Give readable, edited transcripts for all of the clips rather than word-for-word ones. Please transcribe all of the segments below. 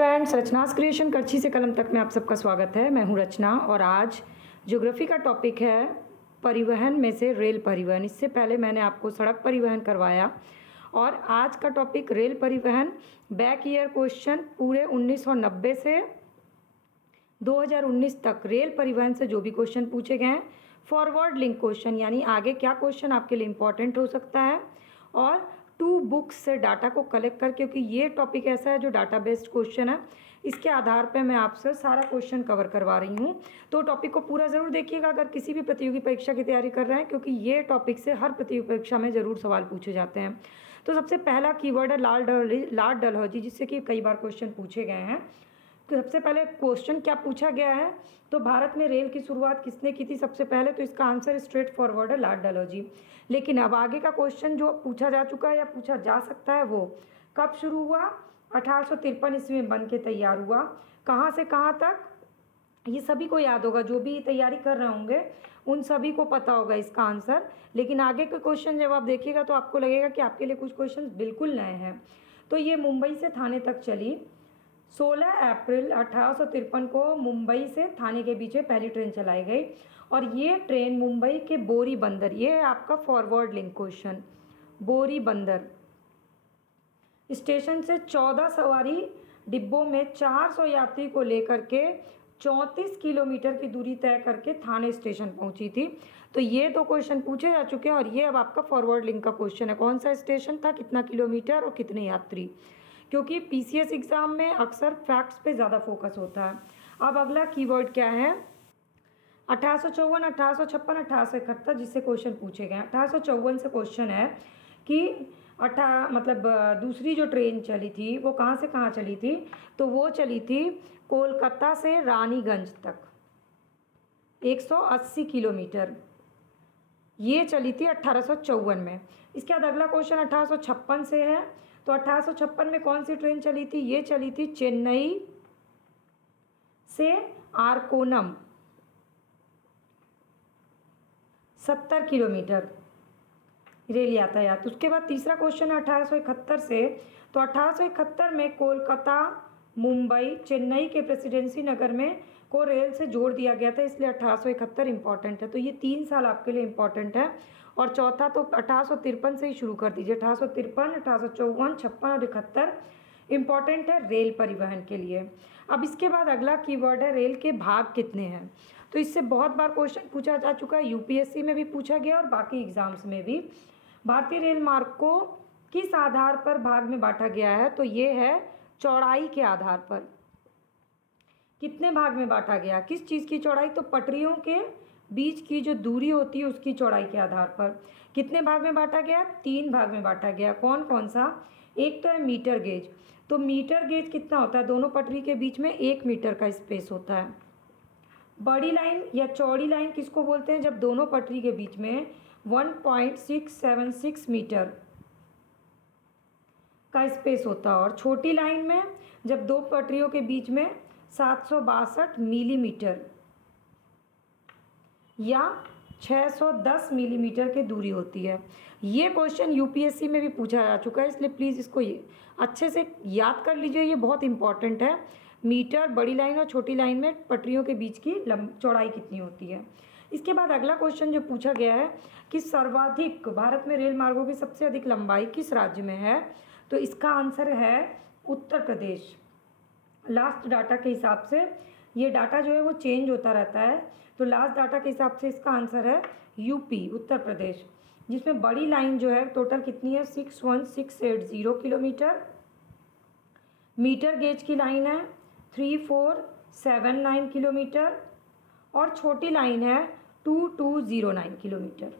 Friends, रचनास creation करछी से कलम तक में आप सबका स्वागत है। मैं हूं रचना और आज ज्योग्राफी का टॉपिक है परिवहन में से रेल परिवहन। इससे पहले मैंने आपको सड़क परिवहन करवाया और आज का टॉपिक रेल परिवहन। बैक ईयर क्वेश्चन पूरे 1990 से 2019 तक रेल परिवहन से जो भी क्वेश्चन पूछे गए हैं, फॉरवर्ड लिंक क्वेश्चन यानी आगे क्या क्वेश्चन आपके लिए इम्पॉर्टेंट हो सकता है, और 2 बुक्स से डाटा को कलेक्ट कर, क्योंकि ये टॉपिक ऐसा है जो डाटा बेस्ड क्वेश्चन है, इसके आधार पे मैं आपसे सारा क्वेश्चन कवर करवा रही हूँ। तो टॉपिक को पूरा ज़रूर देखिएगा अगर किसी भी प्रतियोगी परीक्षा की तैयारी कर रहे हैं, क्योंकि ये टॉपिक से हर प्रतियोगी परीक्षा में ज़रूर सवाल पूछे जाते हैं। तो सबसे पहला कीवर्ड है लॉर्ड डलहौजी, जिससे कि कई बार क्वेश्चन पूछे गए हैं। तो सबसे पहले क्वेश्चन क्या पूछा गया है, तो भारत में रेल की शुरुआत किसने की थी सबसे पहले, तो इसका आंसर स्ट्रेट फॉरवर्ड है लॉर्ड डलहौजी। लेकिन अब आगे का क्वेश्चन जो पूछा जा चुका है या पूछा जा सकता है, वो कब शुरू हुआ, 1853 ईस्वी में बन के तैयार हुआ, कहाँ से कहाँ तक, ये सभी को याद होगा, जो भी तैयारी कर रहे होंगे उन सभी को पता होगा इसका आंसर। लेकिन आगे के क्वेश्चन जब आप देखिएगा तो आपको लगेगा कि आपके लिए कुछ क्वेश्चन बिल्कुल नए हैं। तो ये मुंबई से थाने तक चली। 16 अप्रैल 1853 को मुंबई से थाने के बीच पहली ट्रेन चलाई गई और ये ट्रेन मुंबई के बोरी बंदर, ये है आपका फॉरवर्ड लिंक क्वेश्चन, बोरी बंदर स्टेशन से 14 सवारी डिब्बों में 400 यात्री को लेकर के 34 किलोमीटर की दूरी तय करके थाने स्टेशन पहुंची थी। तो ये 2 क्वेश्चन पूछे जा चुके हैं और ये अब आपका फॉरवर्ड लिंक का क्वेश्चन है, कौन सा स्टेशन था, कितना किलोमीटर और कितने यात्री, क्योंकि पीसीएस एग्ज़ाम में अक्सर फैक्ट्स पे ज़्यादा फोकस होता है। अब अगला कीवर्ड क्या है, 1854, 1856, 1871, जिससे क्वेश्चन पूछे गए हैं। 1854 से क्वेश्चन है कि दूसरी जो ट्रेन चली थी वो कहाँ से कहाँ चली थी, तो वो चली थी कोलकाता से रानीगंज तक 180 किलोमीटर, ये चली थी 1854 में। इसके बाद अगला क्वेश्चन 1856 से है। तो 1856 में कौन सी ट्रेन चली थी, ये चली थी चेन्नई से आरकोनम 70 किलोमीटर रेल यातायात। उसके बाद तीसरा क्वेश्चन है 1871 से। तो 1871 में कोलकाता, मुंबई, चेन्नई के प्रेसिडेंसी नगर में को रेल से जोड़ दिया गया था, इसलिए 1871 इंपॉर्टेंट है। तो ये 3 साल आपके लिए इंपॉर्टेंट है। और चौथा तो 1853 से ही शुरू कर दीजिए, 1853, 1854, 56 और 71 इंपॉर्टेंट है रेल परिवहन के लिए। अब इसके बाद अगला कीवर्ड है रेल के भाग कितने हैं। तो इससे बहुत बार क्वेश्चन पूछा जा चुका है, यूपीएससी में भी पूछा गया और बाकी एग्जाम्स में भी। भारतीय रेल मार्ग को किस आधार पर भाग में बांटा गया है, तो ये है चौड़ाई के आधार पर। कितने भाग में बांटा गया, किस चीज़ की चौड़ाई, तो पटरियों के बीच की जो दूरी होती है उसकी चौड़ाई के आधार पर। कितने भाग में बांटा गया, 3 भाग में बांटा गया। कौन कौन सा, एक तो है मीटर गेज। तो मीटर गेज कितना होता है, दोनों पटरी के बीच में 1 मीटर का स्पेस होता है। बड़ी लाइन या चौड़ी लाइन किसको बोलते हैं, जब दोनों पटरी के बीच में 1.676 मीटर का स्पेस होता है। और छोटी लाइन में जब 2 पटरियों के बीच में 762 मिलीमीटर या 610 मिलीमीटर की दूरी होती है। ये क्वेश्चन यूपीएससी में भी पूछा जा चुका है, इसलिए प्लीज़ इसको अच्छे से याद कर लीजिए, ये बहुत इंपॉर्टेंट है। मीटर बड़ी लाइन और छोटी लाइन में पटरियों के बीच की चौड़ाई कितनी होती है। इसके बाद अगला क्वेश्चन जो पूछा गया है कि सर्वाधिक भारत में रेल मार्गों की सबसे अधिक लंबाई किस राज्य में है, तो इसका आंसर है उत्तर प्रदेश। लास्ट डाटा के हिसाब से, ये डाटा जो है वो चेंज होता रहता है, तो लास्ट डाटा के हिसाब से इसका आंसर है यूपी, उत्तर प्रदेश, जिसमें बड़ी लाइन जो है टोटल कितनी है 61680 किलोमीटर। मीटर गेज की लाइन है 3479 किलोमीटर और छोटी लाइन है 2209 किलोमीटर।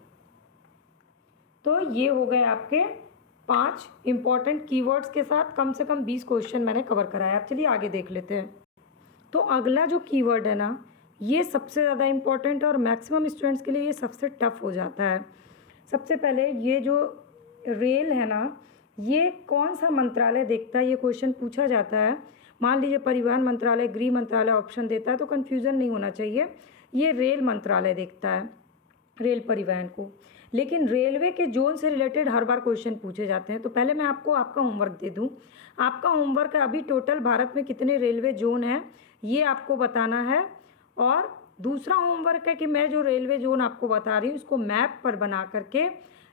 तो ये हो गए आपके 5 इंपॉर्टेंट कीवर्ड्स के साथ कम से कम 20 क्वेश्चन मैंने कवर कराया। अब चलिए आगे देख लेते हैं। तो अगला जो कीवर्ड है ना, ये सबसे ज़्यादा इम्पॉर्टेंट है और मैक्सिमम स्टूडेंट्स के लिए ये सबसे टफ हो जाता है। सबसे पहले ये जो रेल है ना, ये कौन सा मंत्रालय देखता है, ये क्वेश्चन पूछा जाता है। मान लीजिए परिवहन मंत्रालय, गृह मंत्रालय ऑप्शन देता है, तो कन्फ्यूज़न नहीं होना चाहिए, ये रेल मंत्रालय देखता है रेल परिवहन को। लेकिन रेलवे के जोन से रिलेटेड हर बार क्वेश्चन पूछे जाते हैं। तो पहले मैं आपको आपका होमवर्क दे दूं। आपका होमवर्क है अभी टोटल भारत में कितने रेलवे जोन हैं ये आपको बताना है, और दूसरा होमवर्क है कि मैं जो रेलवे जोन आपको बता रही हूँ उसको मैप पर बना करके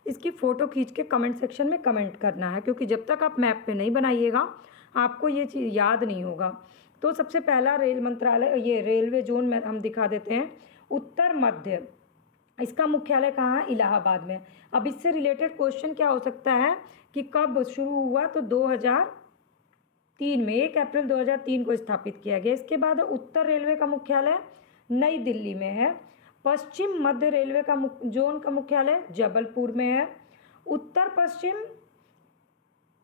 इसकी फ़ोटो खींच के कमेंट सेक्शन में कमेंट करना है, क्योंकि जब तक आप मैप पे नहीं बनाइएगा आपको ये चीज़ याद नहीं होगा। तो सबसे पहला रेल मंत्रालय, ये रेलवे जोन में हम दिखा देते हैं। उत्तर मध्य, इसका मुख्यालय कहाँ है? इलाहाबाद में। अब इससे रिलेटेड क्वेश्चन क्या हो सकता है कि कब शुरू हुआ? तो 2003 में, 1 अप्रैल 2003 को स्थापित किया गया। इसके बाद उत्तर रेलवे का मुख्यालय नई दिल्ली में है। पश्चिम मध्य रेलवे का जोन का मुख्यालय जबलपुर में है। उत्तर पश्चिम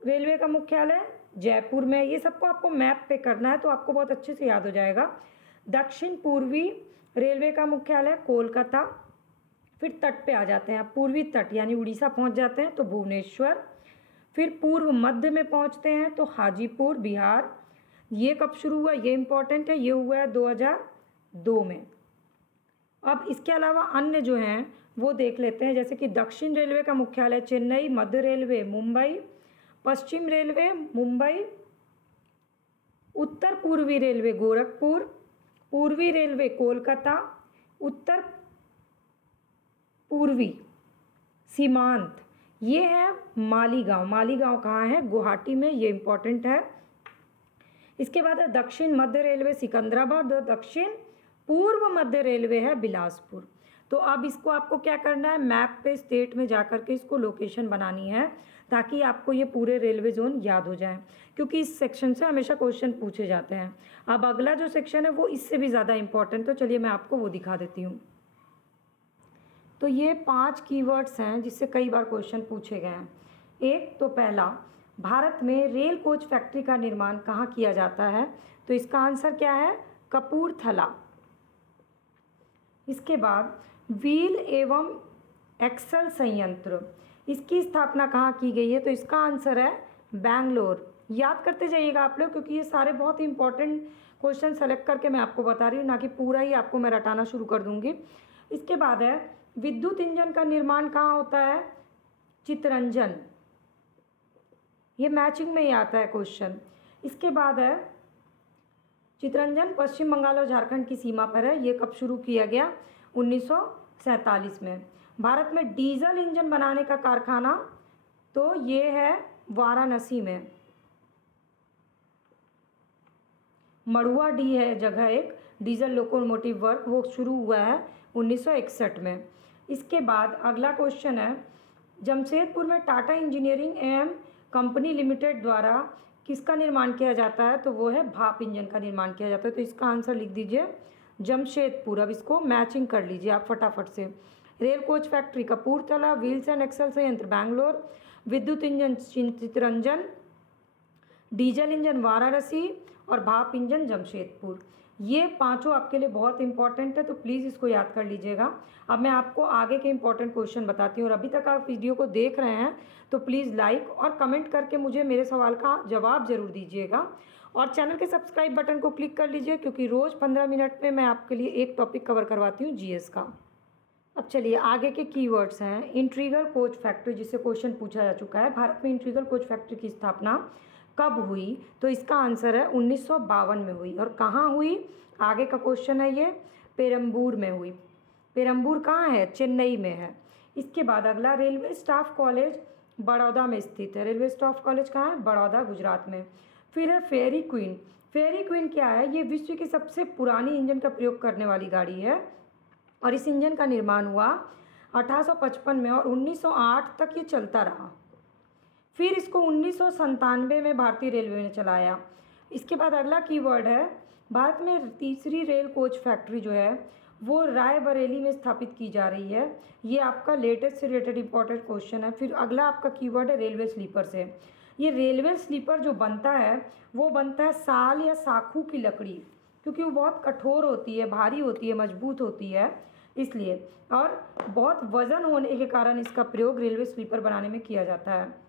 रेलवे का मुख्यालय जयपुर में। ये सबको आपको मैप पे करना है तो आपको बहुत अच्छे से याद हो जाएगा। दक्षिण पूर्वी रेलवे का मुख्यालय कोलकाता। फिर तट पे आ जाते हैं, पूर्वी तट यानी उड़ीसा पहुंच जाते हैं तो भुवनेश्वर। फिर पूर्व मध्य में पहुंचते हैं तो हाजीपुर बिहार। ये कब शुरू हुआ ये इंपॉर्टेंट है, ये हुआ है 2002 में। अब इसके अलावा अन्य जो हैं वो देख लेते हैं, जैसे कि दक्षिण रेलवे का मुख्यालय चेन्नई, मध्य रेलवे मुंबई, पश्चिम रेलवे मुंबई, उत्तर पूर्वी रेलवे गोरखपुर, पूर्वी रेलवे कोलकाता, उत्तर पूर्वी सीमांत ये है मालीगांव। मालीगांव कहाँ है? गुवाहाटी में, ये इंपॉर्टेंट है। इसके बाद है दक्षिण मध्य रेलवे सिकंदराबाद, और दक्षिण पूर्व मध्य रेलवे है बिलासपुर। तो अब इसको आपको क्या करना है, मैप पे स्टेट में जाकर के इसको लोकेशन बनानी है ताकि आपको ये पूरे रेलवे जोन याद हो जाए, क्योंकि इस सेक्शन से हमेशा क्वेश्चन पूछे जाते हैं। अब अगला जो सेक्शन है वो इससे भी ज़्यादा इंपॉर्टेंट, तो चलिए मैं आपको वो दिखा देती हूँ। तो ये 5 कीवर्ड्स हैं जिससे कई बार क्वेश्चन पूछे गए हैं। एक तो पहला, भारत में रेल कोच फैक्ट्री का निर्माण कहाँ किया जाता है? तो इसका आंसर क्या है? कपूरथला। इसके बाद व्हील एवं एक्सल संयंत्र, इसकी स्थापना कहाँ की गई है? तो इसका आंसर है बैंगलोर। याद करते जाइएगा आप लोग, क्योंकि ये सारे बहुत ही इंपॉर्टेंट क्वेश्चन सेलेक्ट करके मैं आपको बता रही हूँ, ना कि पूरा ही आपको मैं रटाना शुरू कर दूँगी। इसके बाद है विद्युत इंजन का निर्माण कहाँ होता है? चितरंजन। ये मैचिंग में ही आता है क्वेश्चन। इसके बाद है चितरंजन पश्चिम बंगाल और झारखंड की सीमा पर है। ये कब शुरू किया गया? 1947 में। भारत में डीजल इंजन बनाने का कारखाना, तो ये है वाराणसी में। मड़ुआ डी है जगह एक, डीजल लोकोमोटिव वर्क, वो शुरू हुआ है 1961 में। इसके बाद अगला क्वेश्चन है, जमशेदपुर में टाटा इंजीनियरिंग एवं कंपनी लिमिटेड द्वारा किसका निर्माण किया जाता है? तो वो है भाप इंजन का निर्माण किया जाता है। तो इसका आंसर लिख दीजिए जमशेदपुर। अब इसको मैचिंग कर लीजिए आप फटाफट से। Rail coach factory Kapurthala, wheels and axle संयंत्र बैंगलोर, विद्युत engine Chittaranjan, diesel engine Varanasi और भाप इंजन जमशेदपुर। ये पांचों आपके लिए बहुत इंपॉर्टेंट है, तो प्लीज़ इसको याद कर लीजिएगा। अब मैं आपको आगे के इंपॉर्टेंट क्वेश्चन बताती हूँ, और अभी तक आप वीडियो को देख रहे हैं तो प्लीज़ लाइक और कमेंट करके मुझे मेरे सवाल का जवाब ज़रूर दीजिएगा, और चैनल के सब्सक्राइब बटन को क्लिक कर लीजिए, क्योंकि रोज़ 15 मिनट में मैं आपके लिए एक टॉपिक कवर करवाती हूँ जीएस का। अब चलिए आगे के कीवर्ड्स हैं। इंट्रीगल कोच फैक्ट्री, जिससे क्वेश्चन पूछा जा चुका है, भारत में इंट्रीगल कोच फैक्ट्री की स्थापना कब हुई? तो इसका आंसर है 1952 में हुई। और कहाँ हुई? आगे का क्वेश्चन है ये, पेरम्बूर में हुई। पेरम्बूर कहाँ है? चेन्नई में है। इसके बाद अगला, रेलवे स्टाफ कॉलेज बड़ौदा में स्थित है। रेलवे स्टाफ कॉलेज कहाँ है? बड़ौदा, गुजरात में। फिर है फेरी क्वीन। फेरी क्वीन क्या है? ये विश्व की सबसे पुरानी इंजन का प्रयोग करने वाली गाड़ी है, और इस इंजन का निर्माण हुआ 1855 में, और 1908 तक ये चलता रहा। फिर इसको 1997 में भारतीय रेलवे ने चलाया। इसके बाद अगला कीवर्ड है, भारत में तीसरी रेल कोच फैक्ट्री जो है वो रायबरेली में स्थापित की जा रही है। ये आपका लेटेस्ट से रिलेटेड इंपॉर्टेंट क्वेश्चन है। फिर अगला आपका कीवर्ड है रेलवे स्लीपर से। ये रेलवे स्लीपर जो बनता है वो बनता है साल या साखू की लकड़ी, क्योंकि वो बहुत कठोर होती है, भारी होती है, मजबूत होती है इसलिए, और बहुत वज़न होने के कारण इसका प्रयोग रेलवे स्लीपर बनाने में किया जाता है।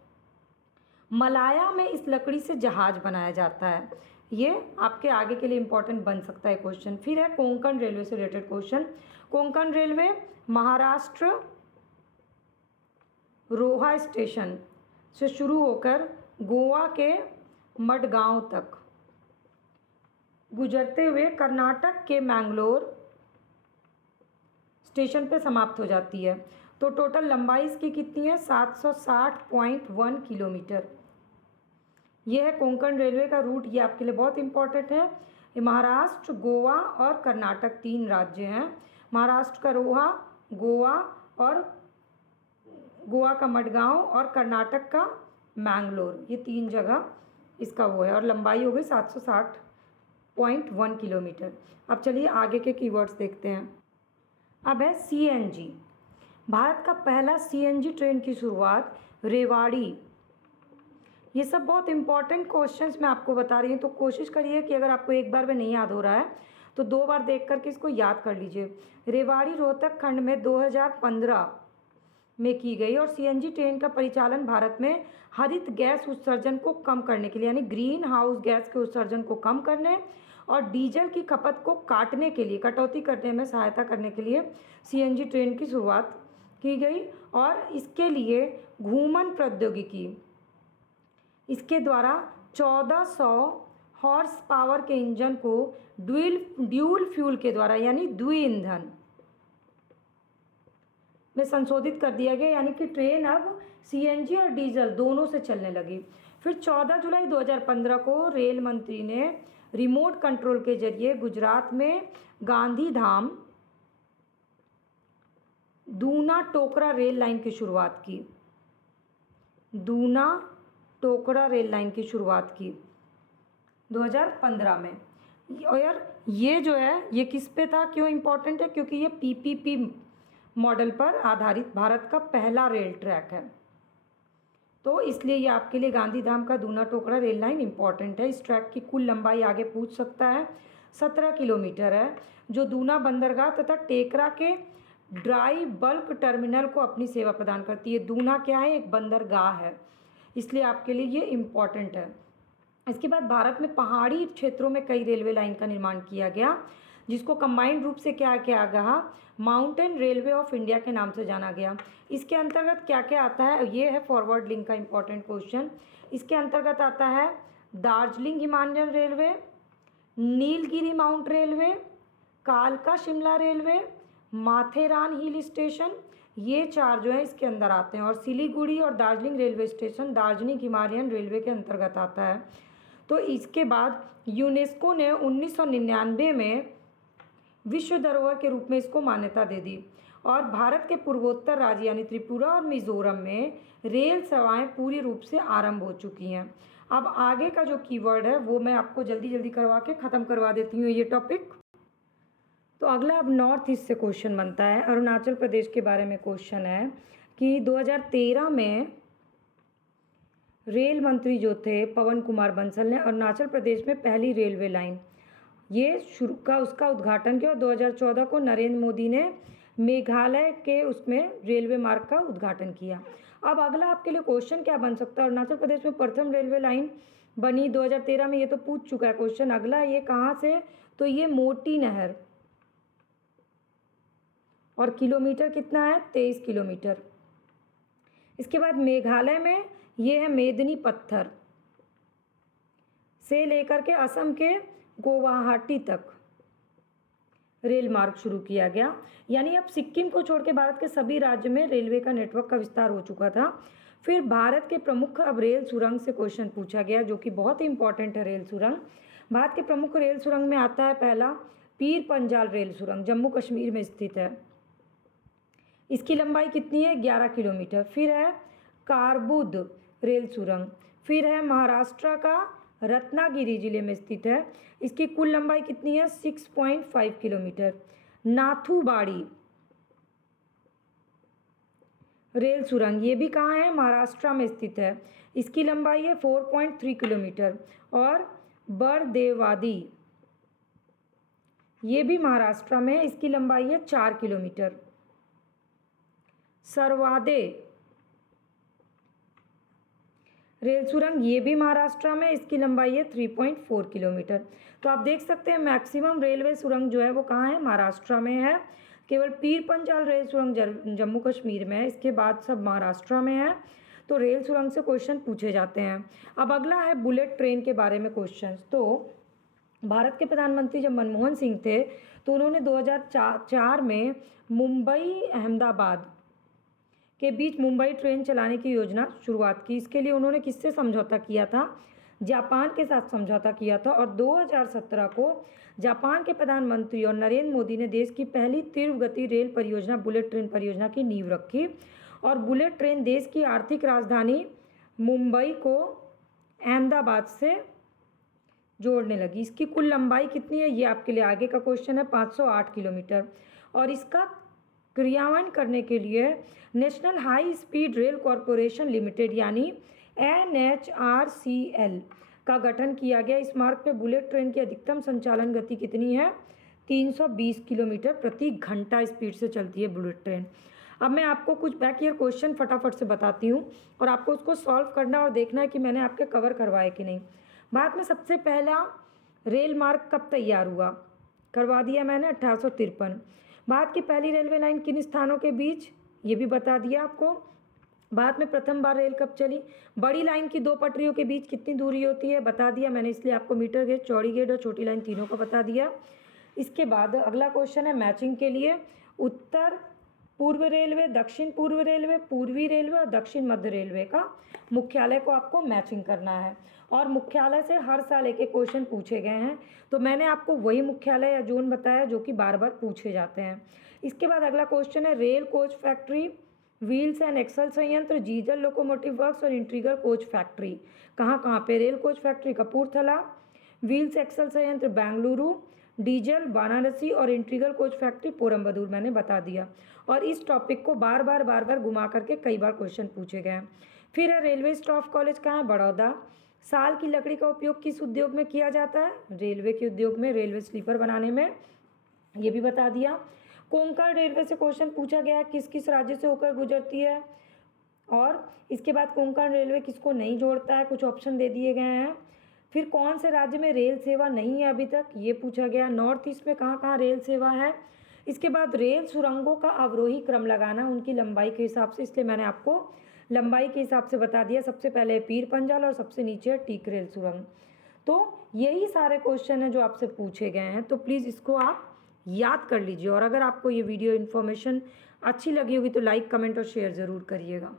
मलाया में इस लकड़ी से जहाज बनाया जाता है। ये आपके आगे के लिए इंपॉर्टेंट बन सकता है क्वेश्चन। फिर है कोंकण रेलवे से related question. Konkan railway Maharashtra Roha station से शुरू होकर गोवा के मडगांव तक गुजरते हुए कर्नाटक के मैंगलोर स्टेशन पे समाप्त हो जाती है। तो टोटल लंबाई इसकी कितनी है? 760.1 किलोमीटर। ये है कोंकण रेलवे का रूट। ये आपके लिए बहुत इंपॉर्टेंट है। ये महाराष्ट्र, गोवा और कर्नाटक 3 राज्य हैं। महाराष्ट्र का रोहा, गोवा का मडगांव और कर्नाटक का मैंगलोर, ये 3 जगह इसका वो है। और लंबाई हो गई 760.1 किलोमीटर। अब चलिए आगे के कीवर्ड्स देखते हैं। अब है CNG। भारत का पहला CNG ट्रेन की शुरुआत रेवाड़ी। ये सब बहुत इंपॉर्टेंट क्वेश्चंस मैं आपको बता रही हूँ, तो कोशिश करिए कि अगर आपको एक बार में नहीं याद हो रहा है तो 2 बार देख करके इसको याद कर लीजिए। रेवाड़ी रोहतक खंड में 2015 में की गई और CNG ट्रेन का परिचालन भारत में हरित गैस उत्सर्जन को कम करने के लिए, यानी ग्रीन हाउस गैस के उत्सर्जन को कम करने और डीजल की खपत को काटने के लिए, कटौती करने में सहायता करने के लिए CNG ट्रेन की शुरुआत की गई। और इसके लिए घूमन प्रौद्योगिकी, इसके द्वारा 1400 हॉर्स पावर के इंजन को ड्यूल फ्यूल के द्वारा, यानी द्वि ईंधन में संशोधित कर दिया गया, यानी कि ट्रेन अब CNG और डीजल दोनों से चलने लगी। फिर 14 जुलाई 2015 को रेल मंत्री ने रिमोट कंट्रोल के जरिए गुजरात में गांधीधाम दूना टोकरा रेल लाइन की शुरुआत की। दूना टोकरा रेल लाइन की शुरुआत की 2015 में। और ये जो है ये किस पे था, क्यों इम्पोर्टेंट है? क्योंकि ये PPP मॉडल पर आधारित भारत का पहला रेल ट्रैक है, तो इसलिए ये आपके लिए गांधीधाम का दूना टोकरा रेल लाइन इम्पॉर्टेंट है। इस ट्रैक की कुल लंबाई आगे पूछ सकता है 17 किलोमीटर है, जो दूना बंदरगाह तथा टेकरा के ड्राई बल्क टर्मिनल को अपनी सेवा प्रदान करती है। दूना क्या है? एक बंदरगाह है, इसलिए आपके लिए ये इम्पॉर्टेंट है। इसके बाद भारत में पहाड़ी क्षेत्रों में कई रेलवे लाइन का निर्माण किया गया, जिसको कंबाइंड रूप से क्या किया गया? माउंटेन रेलवे ऑफ इंडिया के नाम से जाना गया। इसके अंतर्गत क्या क्या आता है? ये है फॉरवर्ड लिंक का इंपॉर्टेंट क्वेश्चन। इसके अंतर्गत आता है Darjeeling Himalayan railway, Nilgiri mount railway, कालका Shimla railway, Matheran hill station, ये 4 जो है इसके अंदर आते हैं। और सिलीगुड़ी और Darjeeling railway station Darjeeling Himalayan railway के अंतर्गत आता है। तो इसके बाद यूनेस्को ने 1999 में विश्व धरोहर के रूप में इसको मान्यता दे दी। और भारत के पूर्वोत्तर राज्य यानी त्रिपुरा और मिजोरम में रेल सेवाएं पूरी रूप से आरंभ हो चुकी हैं। अब आगे का जो कीवर्ड है वो मैं आपको जल्दी जल्दी करवा के ख़त्म करवा देती हूँ ये टॉपिक। तो अगला अब नॉर्थ ईस्ट से क्वेश्चन बनता है। अरुणाचल प्रदेश के बारे में क्वेश्चन है कि 2013 में रेल मंत्री जो थे पवन कुमार बंसल ने अरुणाचल प्रदेश में पहली रेलवे लाइन ये शुरू का उसका उद्घाटन किया। और 2014 को नरेंद्र मोदी ने मेघालय के उसमें रेलवे मार्ग का उद्घाटन किया। अब अगला आपके लिए क्वेश्चन क्या बन सकता है? अरुणाचल प्रदेश में प्रथम रेलवे लाइन बनी 2013 में, ये तो पूछ चुका है क्वेश्चन। अगला ये कहाँ से? तो ये मोती नहर, और किलोमीटर कितना है? 23 किलोमीटर। इसके बाद मेघालय में ये है मेदिनी पत्थर से लेकर के असम के गुवाहाटी तक रेल मार्ग शुरू किया गया। यानी अब सिक्किम को छोड़ के भारत के सभी राज्य में रेलवे का नेटवर्क का विस्तार हो चुका था। फिर भारत के प्रमुख अब रेल सुरंग से क्वेश्चन पूछा गया, जो कि बहुत ही इंपॉर्टेंट है रेल सुरंग। भारत के प्रमुख रेल सुरंग में आता है पहला पीर पंजाल रेल सुरंग, जम्मू कश्मीर में स्थित है। इसकी लंबाई कितनी है? 11 किलोमीटर। फिर है कारबुद रेल सुरंग, फिर है महाराष्ट्र का रत्नागिरी जिले में स्थित है। इसकी कुल लंबाई कितनी है? 6.5 किलोमीटर। नाथुबाड़ी रेल सुरंग, ये भी कहाँ है? महाराष्ट्र में स्थित है। इसकी लंबाई है 4.3 किलोमीटर। और बरदेवादी, ये भी महाराष्ट्र में है, इसकी लंबाई है 4 किलोमीटर। सरवादे रेल सुरंग, ये भी महाराष्ट्र में, इसकी लंबाई है 3.4 किलोमीटर। तो आप देख सकते हैं मैक्सिमम रेलवे सुरंग जो है वो कहाँ है? महाराष्ट्र में है। केवल पीर पंजाल रेल सुरंग जम्मू कश्मीर में है, इसके बाद सब महाराष्ट्र में है। तो रेल सुरंग से क्वेश्चन पूछे जाते हैं। अब अगला है बुलेट ट्रेन के बारे में क्वेश्चन। तो भारत के प्रधानमंत्री जब मनमोहन सिंह थे तो उन्होंने 2004 में मुंबई अहमदाबाद के बीच मुंबई ट्रेन चलाने की योजना शुरुआत की। इसके लिए उन्होंने किससे समझौता किया था? जापान के साथ समझौता किया था। और 2017 को जापान के प्रधानमंत्री और नरेंद्र मोदी ने देश की पहली तीव्र गति रेल परियोजना बुलेट ट्रेन परियोजना की नींव रखी। और बुलेट ट्रेन देश की आर्थिक राजधानी मुंबई को अहमदाबाद से जोड़ने लगी। इसकी कुल लंबाई कितनी है, ये आपके लिए आगे का क्वेश्चन है, 508 किलोमीटर। और इसका क्रियान्वयन करने के लिए national high speed rail corporation limited यानी NHRCL का गठन किया गया। इस मार्ग पे बुलेट ट्रेन की अधिकतम संचालन गति कितनी है? 320 किलोमीटर प्रति घंटा स्पीड से चलती है बुलेट ट्रेन। अब मैं आपको कुछ बैक ईयर क्वेश्चन फटाफट से बताती हूँ और आपको उसको सॉल्व करना और देखना है कि मैंने आपके कवर करवाए कि नहीं। भारत में सबसे पहला रेल मार्ग कब तैयार हुआ? करवा दिया मैंने, 1853। भारत की पहली रेलवे लाइन किन स्थानों के बीच? ये भी बता दिया आपको। भारत में प्रथम बार रेल कब चली? बड़ी लाइन की दो पटरियों के बीच कितनी दूरी होती है? बता दिया मैंने, इसलिए आपको मीटर गेज, चौड़ी गेज और छोटी लाइन तीनों को बता दिया। इसके बाद अगला क्वेश्चन है मैचिंग के लिए। उत्तर पूर्व रेलवे, दक्षिण पूर्व रेलवे, पूर्वी रेलवे और दक्षिण मध्य रेलवे का मुख्यालय को आपको मैचिंग करना है। और मुख्यालय से हर साल एक एक क्वेश्चन पूछे गए हैं, तो मैंने आपको वही मुख्यालय या जोन बताया जो कि बार बार पूछे जाते हैं। इसके बाद अगला क्वेश्चन है rail coach factory, wheels and axle संयंत्र, डीजल लोकोमोटिव वर्क्स और इंटीग्रल कोच फैक्ट्री कहाँ कहाँ पे? Rail coach factory Kapurthala, wheels axle संयंत्र बेंगलुरु, डीजल वाराणसी और इंटीग्रल कोच फैक्ट्री पोरबंदूर मैंने बता दिया। और इस टॉपिक को बार बार घुमा करके कई बार क्वेश्चन पूछे गए हैं। फिर है रेलवे स्टाफ कॉलेज कहाँ है? बड़ौदा। साल की लकड़ी का उपयोग किस उद्योग में किया जाता है? रेलवे के उद्योग में, रेलवे स्लीपर बनाने में, ये भी बता दिया। कोंकण रेलवे से क्वेश्चन पूछा गया है, किस किस राज्य से होकर गुजरती है? और इसके बाद कोंकण रेलवे किसको नहीं जोड़ता है? कुछ ऑप्शन दे दिए गए हैं। फिर कौन से राज्य में रेल सेवा नहीं है अभी तक? ये पूछा गया। नॉर्थ ईस्ट में कहाँ कहाँ रेल सेवा है? इसके बाद रेल सुरंगों का अवरोही क्रम लगाना उनकी लंबाई के हिसाब से, इसलिए मैंने आपको लंबाई के हिसाब से बता दिया। सबसे पहले पीर पंजाल और सबसे नीचे है टीक रेल सुरंग। तो यही सारे क्वेश्चन हैं जो आपसे पूछे गए हैं, तो प्लीज़ इसको आप याद कर लीजिए। और अगर आपको ये वीडियो इन्फॉर्मेशन अच्छी लगी होगी तो लाइक, कमेंट और शेयर ज़रूर करिएगा।